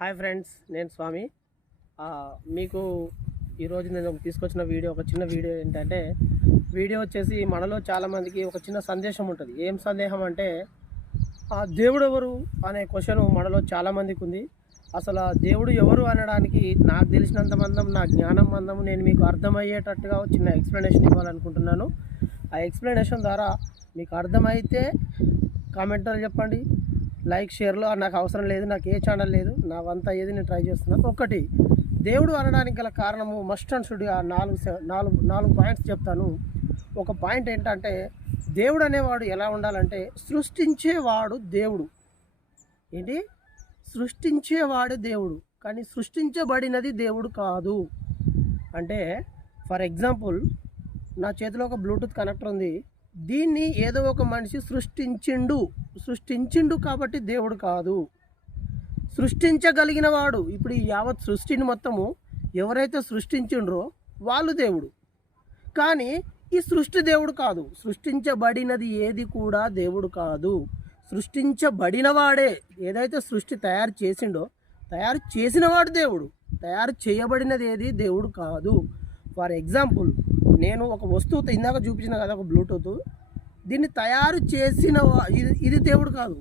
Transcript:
Hi friends, నేను స్వామి. మీకు ఈరోజు నేను తీసుకొచ్చిన వీడియో ఒక చిన్న వీడియో ఏంటంటే, వీడియో వచ్చేసి మనలో చాలామందికి ఒక చిన్న సందేశం ఉంటుంది. ఏం సందేహం అంటే, దేవుడు ఎవరు అనే క్వశ్చన్ మనలో చాలామందికి ఉంది. అసలు దేవుడు ఎవరు అనడానికి నాకు తెలిసినంత మందం, నా జ్ఞానం మందం నేను మీకు అర్థమయ్యేటట్టుగా చిన్న ఎక్స్ప్లెనేషన్ ఇవ్వాలనుకుంటున్నాను. ఆ ఎక్స్ప్లెనేషన్ ద్వారా మీకు అర్థమైతే కామెంట్లో చెప్పండి, లైక్ షేర్లో నాకు అవసరం లేదు, నాకు ఏ ఛానల్ లేదు, నా వంత ఏది నేను ట్రై చేస్తున్నాను. ఒకటి, దేవుడు అనడానికి గల కారణము మస్ట్ అండ్ షుడ్గా నాలుగు పాయింట్స్ చెప్తాను. ఒక పాయింట్ ఏంటంటే, దేవుడు అనేవాడు ఎలా ఉండాలంటే, సృష్టించేవాడు దేవుడు. ఏంటి? సృష్టించేవాడు దేవుడు, కానీ సృష్టించబడినది దేవుడు కాదు. అంటే ఫర్ ఎగ్జాంపుల్, నా చేతిలో ఒక బ్లూటూత్ కనెక్టర్ ఉంది. దీన్ని ఏదో ఒక మనిషి సృష్టించిండు కాబట్టి దేవుడు కాదు. సృష్టించగలిగిన వాడు, ఇప్పుడు ఈ యావత్ సృష్టిని మొత్తము ఎవరైతే సృష్టించిండ్రో వాళ్ళు దేవుడు. కానీ ఈ సృష్టి దేవుడు కాదు. సృష్టించబడినది ఏది కూడా దేవుడు కాదు. సృష్టించబడినవాడే, ఏదైతే సృష్టి తయారు చేసిండో తయారు చేసినవాడు దేవుడు. తయారు చేయబడినది ఏది దేవుడు కాదు. ఫర్ ఎగ్జాంపుల్, నేను ఒక వస్తువుతో ఇందాక చూపించిన కదా, ఒక బ్లూటూత్, దీన్ని తయారు చేసిన ఇది దేవుడు కాదు.